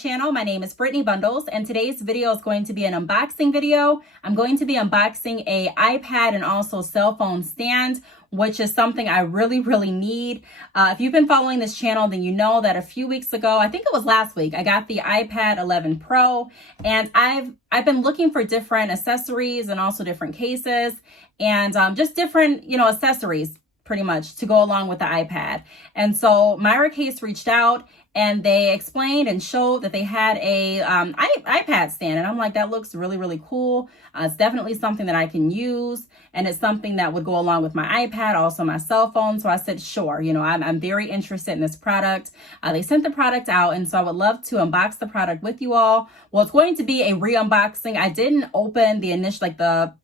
channel. My name is Brittany Bundles, and today's video is going to be an unboxing video. I'm going to be unboxing a iPad and also cell phone stand, which is something I really need. If you've been following this channel, then you know that a few weeks ago, I think it was last week, I got the iPad 11 Pro, and I've been looking for different accessories and also different cases and just different, accessories pretty much to go along with the iPad. And so Miracase reached out and they explained and showed that they had a iPad stand. And I'm like, that looks really cool. It's definitely something that I can use. And it's something that would go along with my iPad, also my cell phone. So I said, sure, I'm very interested in this product. They sent the product out. And so I would love to unbox the product with you all. Well, it's going to be a re-unboxing. I didn't open the initial, the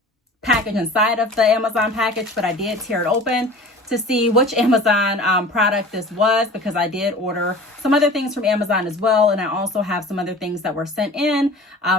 package inside of the Amazon package, but I did tear it open to see which Amazon product this was, because I did order some other things from Amazon as well. And I also have some other things that were sent in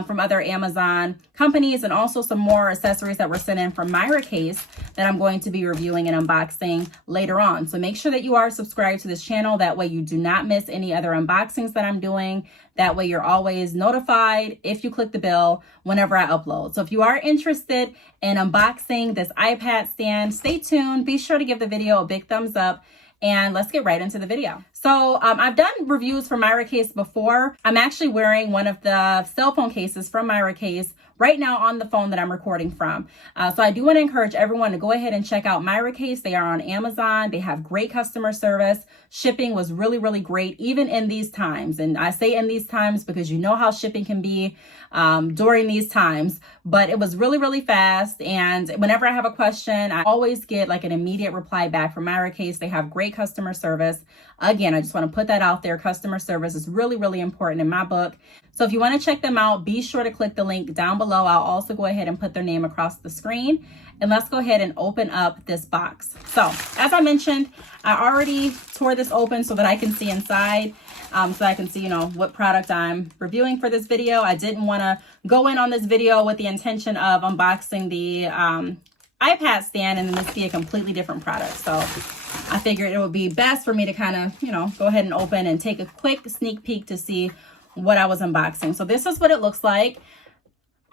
from other Amazon companies, and also some more accessories that were sent in from Miracase that I'm going to be reviewing and unboxing later on. So make sure that you are subscribed to this channel. That way you do not miss any other unboxings that I'm doing. That way you're always notified if you click the bell whenever I upload. So if you are interested in unboxing this iPad stand, stay tuned. Be sure to give the video a big thumbs up, and let's get right into the video. So I've done reviews for Miracase before. I'm actually wearing one of the cell phone cases from Miracase right now on the phone that I'm recording from. So I do want to encourage everyone to go ahead and check out Miracase. They are on Amazon. They have great customer service. Shipping was really great, even in these times. And I say in these times because you know how shipping can be during these times, but it was really fast. And whenever I have a question, I always get an immediate reply back from Miracase. They have great customer service. Again, I just want to put that out there. Customer service is really important in my book. So if you want to check them out, be sure to click the link down below. I'll also go ahead and put their name across the screen. And let's go ahead and open up this box. So as I mentioned, I already tore this open so that I can see inside. So I can see, what product I'm reviewing for this video. I didn't want to go in on this video with the intention of unboxing the iPad stand and then this be a completely different product. So I figured it would be best for me to kind of, go ahead and open and take a quick sneak peek to see what I was unboxing. So this is what it looks like.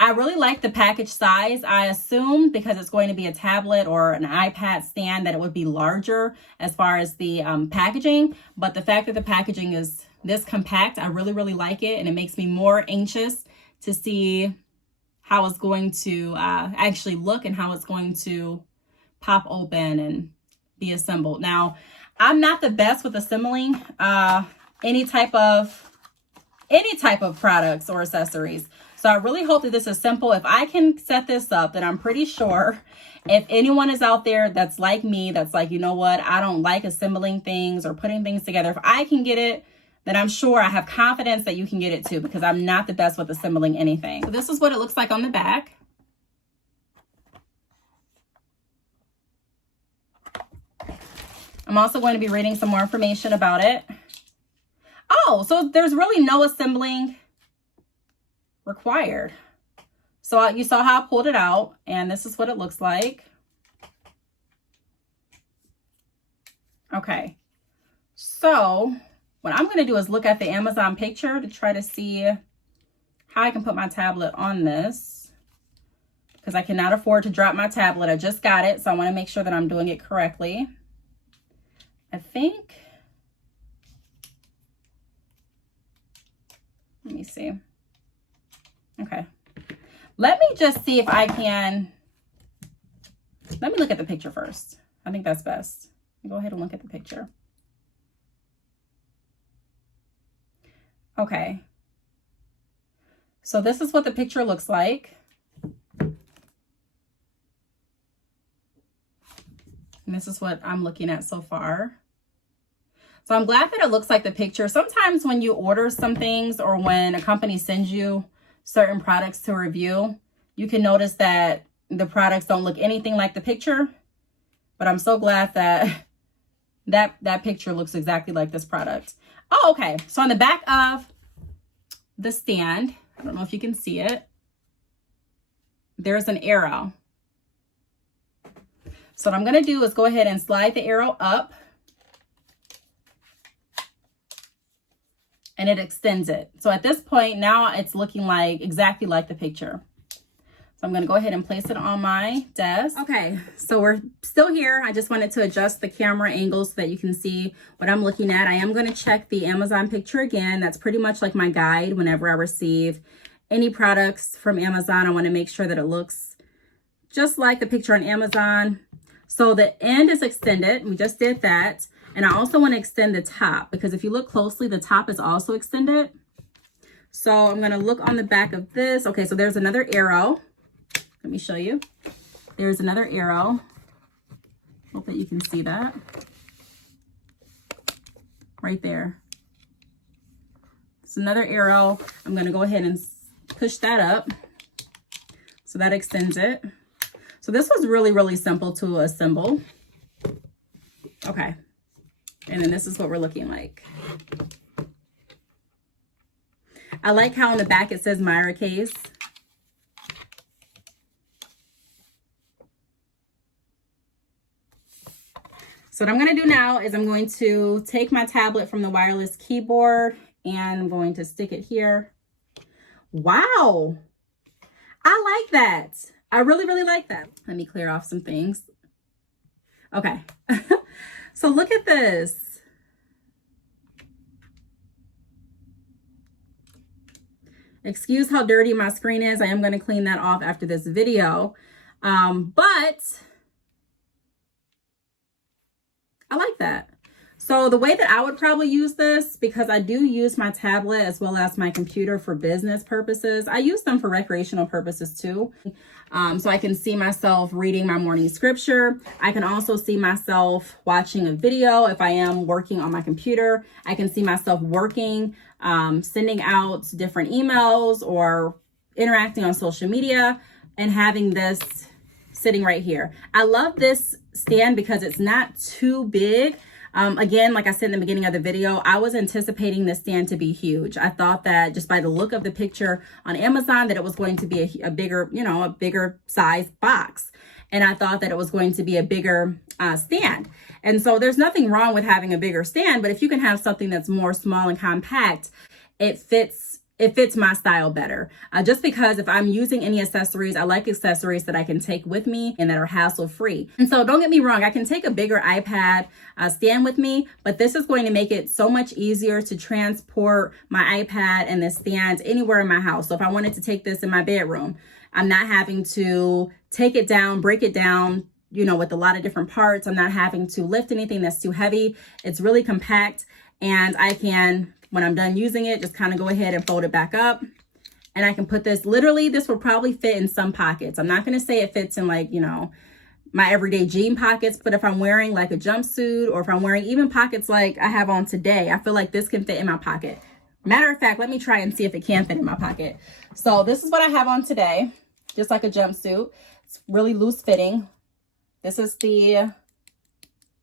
I really like the package size. I assumed because it's going to be a tablet or an iPad stand that it would be larger as far as the packaging. But the fact that the packaging is this compact, I really like it. And it makes me more anxious to see how it's going to actually look and how it's going to pop open and be assembled. Now, I'm not the best with assembling any type of products or accessories. So I really hope that this is simple. If I can set this up, then I'm pretty sure if anyone is out there that's like me, that's like, you know what, I don't like assembling things or putting things together. If I can get it, then I'm sure I have confidence that you can get it too, because I'm not the best with assembling anything. So this is what it looks like on the back. I'm also going to be reading some more information about it. Oh, so there's really no assembling required. So you saw how I pulled it out, and this is what it looks like. Okay, so what I'm going to do is look at the Amazon picture to try to see how I can put my tablet on this, because I cannot afford to drop my tablet. I just got it, so I want to make sure that I'm doing it correctly. I think, let me see. Okay, let me just see if I can, let me look at the picture first. I think that's best. Go ahead and look at the picture. Okay, so this is what the picture looks like. And this is what I'm looking at so far. So I'm glad that it looks like the picture. Sometimes when you order some things or when a company sends you certain products to review, you can notice that the products don't look anything like the picture. But I'm so glad that that picture looks exactly like this product. Oh, okay. So on the back of the stand, I don't know if you can see it, there's an arrow. So what I'm going to do is go ahead and slide the arrow up. and it extends it. So at this point, now it's looking like exactly like the picture. So I'm going to go ahead and place it on my desk. Okay, so we're still here. I just wanted to adjust the camera angle so that you can see what I'm looking at. I am going to check the Amazon picture again. That's pretty much like my guide whenever I receive any products from Amazon. I want to make sure that it looks just like the picture on Amazon. So the end is extended. We just did that. And I also want to extend the top, because if you look closely, the top is also extended. So I'm going to look on the back of this. Okay, so there's another arrow. Let me show you. There's another arrow. Hope that you can see that. Right there. It's another arrow. I'm going to go ahead and push that up. So that extends it. So this was really, really simple to assemble. Okay. And then this is what we're looking like. I like how on the back it says Miracase. So what I'm going to do now is I'm going to take my tablet from the wireless keyboard and I'm going to stick it here. Wow. I like that. I really, really like that. Let me clear off some things. Okay. So look at this. Excuse how dirty my screen is. I am going to clean that off after this video. But I like that. So the way that I would probably use this, because I do use my tablet as well as my computer for business purposes. I use them for recreational purposes too. So I can see myself reading my morning scripture. I can also see myself watching a video if I am working on my computer. I can see myself working, sending out different emails or interacting on social media and having this sitting right here. I love this stand because it's not too big. Again, like I said in the beginning of the video, I was anticipating this stand to be huge. I thought that just by the look of the picture on Amazon that it was going to be a bigger, a bigger size box. And I thought that it was going to be a bigger stand. And so there's nothing wrong with having a bigger stand, but if you can have something that's more small and compact, it fits my style better. Just because if I'm using any accessories, I like accessories that I can take with me and that are hassle-free. And so don't get me wrong, I can take a bigger iPad stand with me, but this is going to make it so much easier to transport my iPad and the stand anywhere in my house. So if I wanted to take this in my bedroom, I'm not having to take it down, break it down, with a lot of different parts. I'm not having to lift anything that's too heavy. It's really compact, and I can, when I'm done using it, just kind of go ahead and fold it back up. And I can put this, literally, this will probably fit in some pockets. I'm not going to say it fits in like, my everyday jean pockets, but if I'm wearing like a jumpsuit or if I'm wearing even pockets like I have on today, I feel like this can fit in my pocket. Matter of fact, let me try and see if it can fit in my pocket. So this is what I have on today, just like a jumpsuit. It's really loose fitting. This is the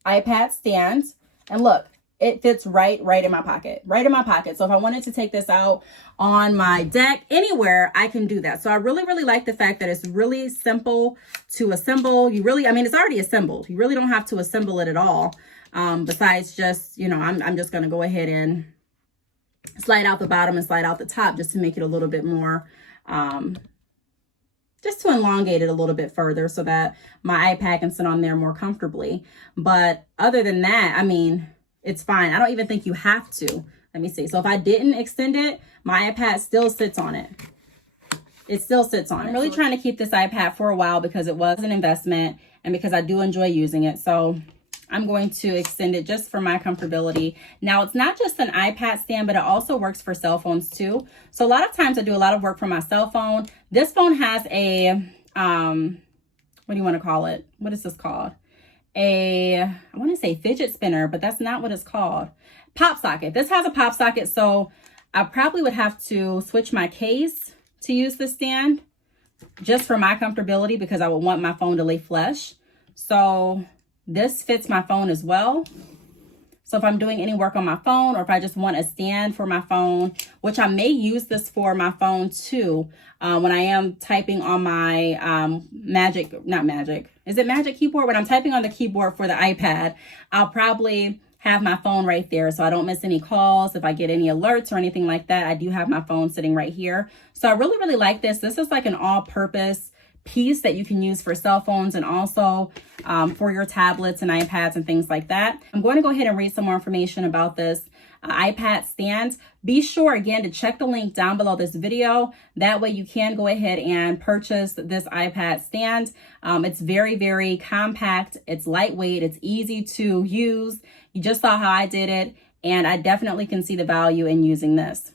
iPad stand. And look, it fits right in my pocket, So if I wanted to take this out on my deck, anywhere, I can do that. So I really, really like the fact that it's really simple to assemble. It's already assembled. You really don't have to assemble it at all. Besides just, I'm just going to go ahead and slide out the bottom and slide out the top just to make it a little bit more, just to elongate it a little bit further so that my iPad can sit on there more comfortably. But other than that, it's fine. I don't even think you have to. Let me see. So if I didn't extend it, my iPad still sits on it. It still sits on it. I'm really trying to keep this iPad for a while because it was an investment and because I do enjoy using it. So I'm going to extend it just for my comfortability. Now, it's not just an iPad stand, but it also works for cell phones too. So a lot of times I do a lot of work from my cell phone. This phone has a, what do you want to call it? What is this called? I want to say fidget spinner, but that's not what it's called. Pop socket. This has a pop socket, so I probably would have to switch my case to use this stand just for my comfortability because I would want my phone to lay flush. So this fits my phone as well. So if I'm doing any work on my phone, or if I just want a stand for my phone, which I may use this for my phone too, when I am typing on my Magic keyboard? When I'm typing on the keyboard for the iPad, I'll probably have my phone right there so I don't miss any calls. If I get any alerts or anything like that, I do have my phone sitting right here. So I really, really like this. This is like an all-purpose piece that you can use for cell phones and also for your tablets and iPads and things like that. I'm going to go ahead and read some more information about this iPad stand. Be sure again to check the link down below this video. That way you can go ahead and purchase this iPad stand. It's very, very compact. It's lightweight. It's easy to use. You just saw how I did it, and I definitely can see the value in using this.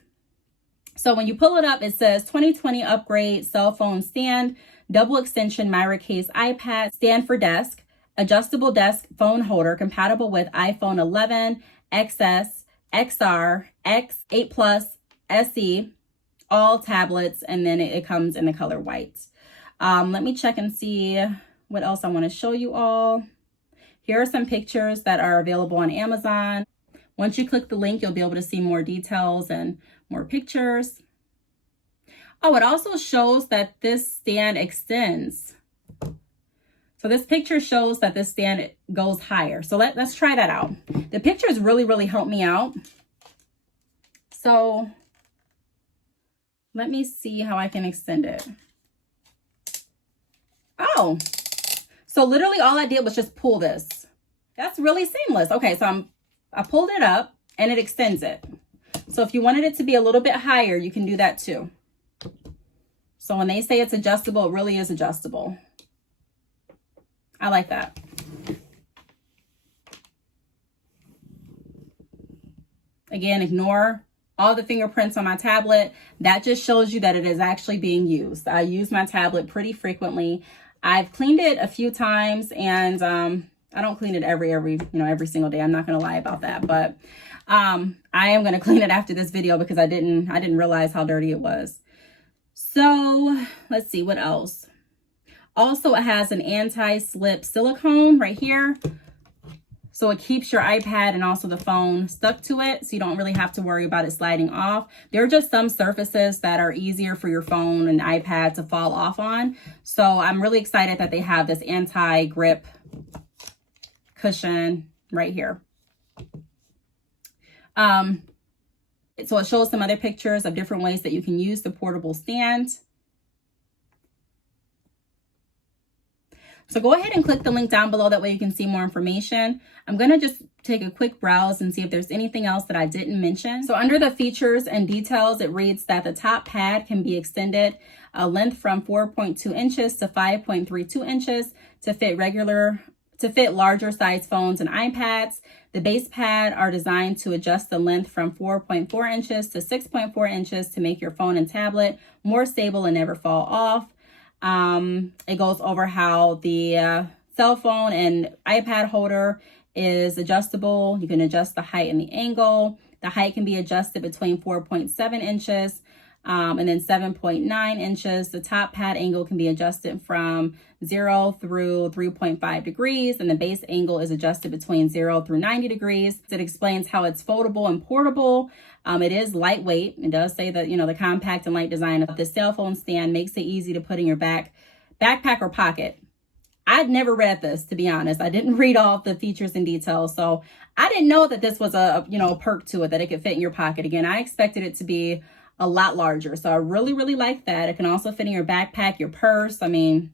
So when you pull it up, it says 2020 upgrade cell phone stand, double extension Miracase iPad stand for desk, adjustable desk phone holder compatible with iPhone 11, XS, XR, X, 8 Plus, SE, all tablets, and then it comes in the color white. Let me check and see what else I want to show you all. Here are some pictures that are available on Amazon. Once you click the link, you'll be able to see more details and more pictures. Oh, it also shows that this stand extends. So this picture shows that this stand goes higher. So let's try that out. The pictures really, really help me out. So let me see how I can extend it. Oh, so literally all I did was just pull this. That's really seamless. Okay, so I pulled it up and it extends it. So if you wanted it to be a little bit higher, you can do that too. So when they say it's adjustable, it really is adjustable. I like that. Again, ignore all the fingerprints on my tablet. That just shows you that it is actually being used. I use my tablet pretty frequently. I've cleaned it a few times, and I don't clean it every single day. I'm not going to lie about that, but I am going to clean it after this video because I didn't realize how dirty it was. So let's see what else. Also, it has an anti-slip silicone right here. So it keeps your iPad and also the phone stuck to it, so you don't really have to worry about it sliding off. There are just some surfaces that are easier for your phone and iPad to fall off on. So I'm really excited that they have this anti-grip cushion right here. So it shows some other pictures of different ways that you can use the portable stand. So go ahead and click the link down below. That way you can see more information. I'm going to just take a quick browse and see if there's anything else that I didn't mention. So under the features and details, it reads that the top pad can be extended a length from 4.2 inches to 5.32 inches to fit larger size phones and iPads. The base pad are designed to adjust the length from 4.4 inches to 6.4 inches to make your phone and tablet more stable and never fall off. It goes over how the cell phone and iPad holder is adjustable. You can adjust the height and the angle. The height can be adjusted between 4.7 inches and then 7.9 inches. The top pad angle can be adjusted from 0 through 3.5 degrees, and the base angle is adjusted between 0 through 90 degrees. It explains how it's foldable and portable. It is lightweight. It does say that, the compact and light design of the cell phone stand makes it easy to put in your backpack or pocket. I'd never read this, to be honest. I didn't read all the features and details, so I didn't know that this was a perk to it, that it could fit in your pocket. Again, I expected it to be a lot larger, so I really, really like that. It can also fit in your backpack, your purse. I mean,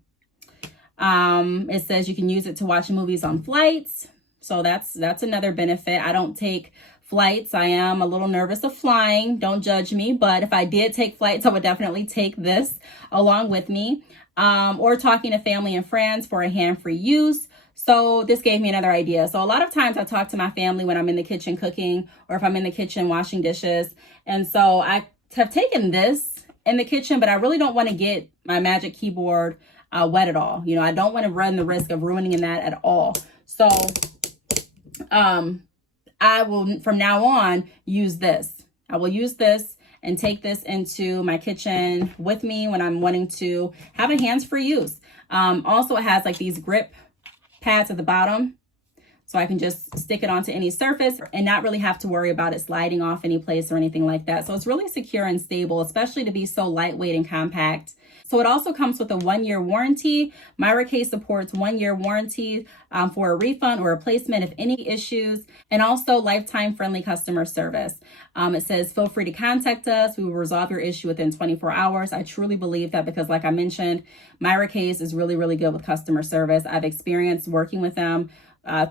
it says you can use it to watch movies on flights, so that's another benefit. I don't take flights. I am a little nervous of flying. Don't judge me, but if I did take flights, I would definitely take this along with me. Or talking to family and friends for a hand-free use. So this gave me another idea. So a lot of times I talk to my family when I'm in the kitchen cooking, or if I'm in the kitchen washing dishes. And so I have taken this in the kitchen, but I really don't want to get my Magic Keyboard wet at all. I don't want to run the risk of ruining that at all. So I will, from now on, use this. I will use this and take this into my kitchen with me when I'm wanting to have a hands-free use. Also, it has like these grip pads at the bottom, so I can just stick it onto any surface and not really have to worry about it sliding off any place or anything like that. So it's really secure and stable, especially to be so lightweight and compact. So it also comes with a 1-year warranty. Miracase supports 1-year warranty for a refund or replacement if any issues, and also lifetime friendly customer service. It says, feel free to contact us. We will resolve your issue within 24 hours. I truly believe that because, like I mentioned, Miracase is really, really good with customer service. I've experienced working with them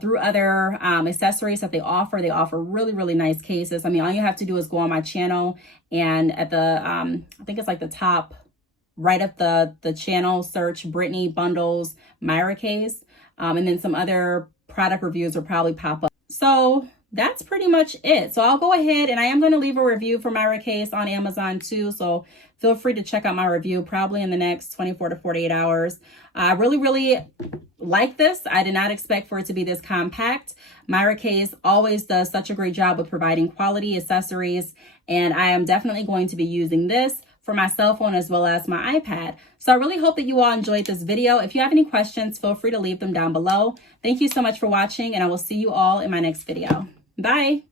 through other accessories that they offer. They offer really, really nice cases. I mean, all you have to do is go on my channel, and at the, I think it's like the top right up the channel, search Brittany Bundles Miracase, and then some other product reviews will probably pop up. So that's pretty much it. So I'll go ahead, and I am going to leave a review for Miracase on Amazon too. So feel free to check out my review probably in the next 24 to 48 hours. I really, really like this. I did not expect for it to be this compact. Miracase always does such a great job of providing quality accessories, and I am definitely going to be using this for my cell phone as well as my iPad. So I really hope that you all enjoyed this video. If you have any questions, feel free to leave them down below. Thank you so much for watching, and I will see you all in my next video. Bye.